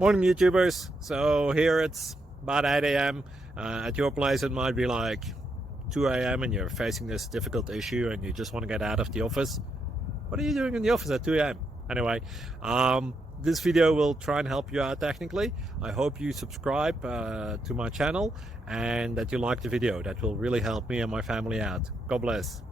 Morning YouTubers. So here it's about 8 a.m. At your place it might be like 2 a.m. and you're facing this difficult issue and you just want to get out of the office. What are you doing in the office at 2 a.m.? Anyway, this video will try and help you out technically. I hope you subscribe to my channel and that you like the video. That will really help me and my family out. God bless.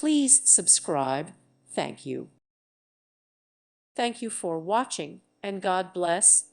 Please subscribe. Thank you. Thank you for watching, and God bless.